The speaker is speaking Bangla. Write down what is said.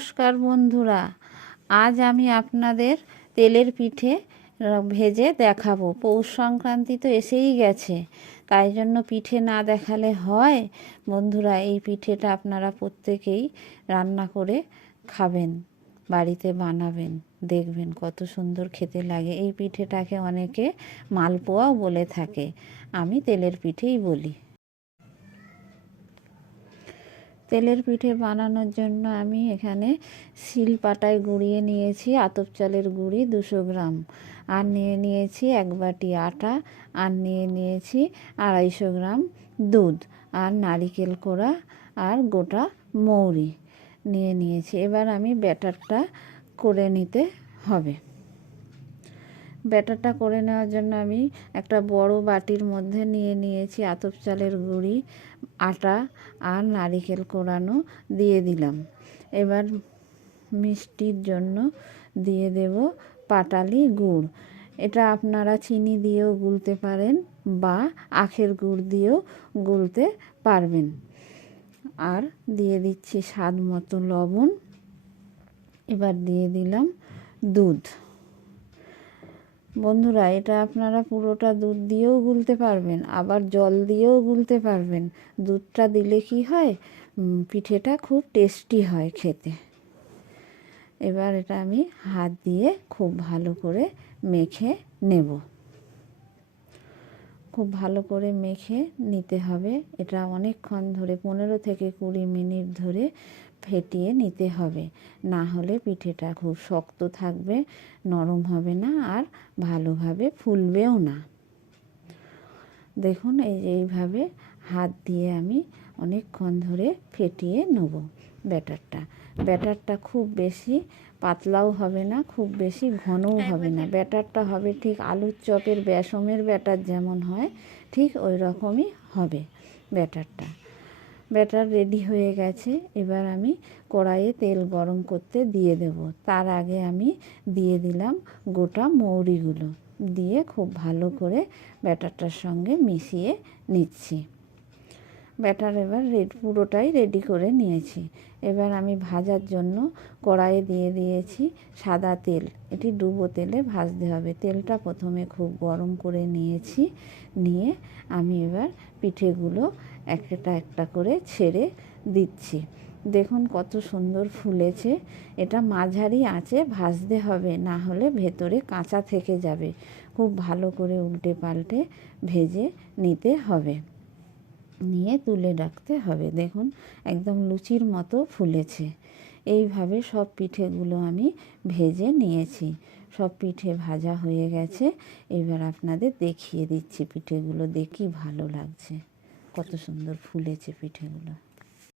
নমস্কার বন্ধুরা, আজ আমি আপনাদের তেলের পিঠে ভেজে দেখাবো। পৌষ সংক্রান্তি তো এসেই গেছে, তাই জন্য পিঠে না দেখালে হয়? বন্ধুরা, এই পিঠেটা আপনারা প্রত্যেকেই রান্না করে খাবেন, বাড়িতে বানাবেন, দেখবেন কত সুন্দর খেতে লাগে। এই পিঠেটাকে অনেকে মালপোয়াও বলে থাকে, আমি তেলের পিঠেই বলি। তেলের পিঠে বানানোর জন্য আমি এখানে শিলপাটায় গুঁড়িয়ে নিয়েছি আতপ চালের গুঁড়ি 200 গ্রাম, আর নিয়ে নিয়েছি 1 বাটি আটা, আর নিয়ে নিয়েছি 250 গ্রাম দুধ, আর নারিকেল কোড়া আর গোটা মৌরি নিয়ে নিয়েছি। এবার আমি ব্যাটারটা করে নিতে হবে। ব্যাটারটা করে নেওয়ার জন্য আমি একটা বড় বাটির মধ্যে নিয়ে নিয়েছি আতপ চালের গুঁড়ি, আটা আর নারিকেল কোড়ানো দিয়ে দিলাম। এবার মিষ্টির জন্য দিয়ে দেব পাটালি গুড়। এটা আপনারা চিনি দিয়েও গুলতে পারেন বা আখের গুড় দিয়েও গুলতে পারবেন। আর দিয়ে দিচ্ছি স্বাদ মতো লবণ। এবার দিয়ে দিলাম দুধ। বন্ধুরা, এটা আপনারা পুরোটা দুধ দিয়েও গুলতে পারবেন, আবার জল দিয়েও গুলতে পারবেন। দুধটা দিলে কি হয়, পিঠেটা খুব টেস্টি হয় খেতে। এবার এটা আমি হাত দিয়ে খুব ভালো করে মেখে নেব। খুব ভালো করে মেখে নিতে হবে। এটা অনেকক্ষণ ধরে 15 থেকে 20 মিনিট ধরে ফেটিয়ে নিতে হবে, না হলে পিঠেটা খুব শক্ত থাকবে, নরম হবে না, আর ভালোভাবে ফুলবেও না। দেখুন, এইভাবে হাত দিয়ে আমি অনেকক্ষণ ধরে ফেটিয়ে নেব ব্যাটারটা খুব বেশি পাতলাও হবে না, খুব বেশি ঘনও হবে না। ব্যাটারটা হবে ঠিক আলুর চপের বেসমের ব্যাটার যেমন হয়, ঠিক ওই রকমই হবে ব্যাটার রেডি হয়ে গেছে। এবার আমি কড়াইয়ে তেল গরম করতে দিয়ে দেব। তার আগে আমি দিয়ে দিলাম গোটা মৌরিগুলো, দিয়ে খুব ভালো করে ব্যাটারটার সঙ্গে মিশিয়ে নিচ্ছি। ব্যাটার এবার পুরোটাই রেডি করে নিয়েছি। এবার আমি ভাজার জন্য কড়াইয়ে দিয়ে দিয়েছি সাদা তেল। এটি ডুবো তেলে ভাজতে হবে। তেলটা প্রথমে খুব গরম করে নিয়েছি, নিয়ে আমি এবার পিঠেগুলো একটা একটা করে ছেড়ে দিচ্ছি। দেখুন কত সুন্দর ফুলেছে। এটা মাঝারি আঁচে ভাজতে হবে, না হলে ভেতরে কাঁচা থেকে যাবে। খুব ভালো করে উল্টে পাল্টে ভেজে নিতে হবে, নিয়ে তুলে রাখতে হবে। দেখুন একদম লুচির মতো ফুলেছে। এইভাবে সব পিঠেগুলো আমি ভেজে নিয়েছি। সব পিঠে ভাজা হয়ে গেছে। এবার আপনাদের দেখিয়ে দিচ্ছি পিঠেগুলো, দেখি ভালো লাগছে, কত সুন্দর ফুলেছে পিঠেগুলো।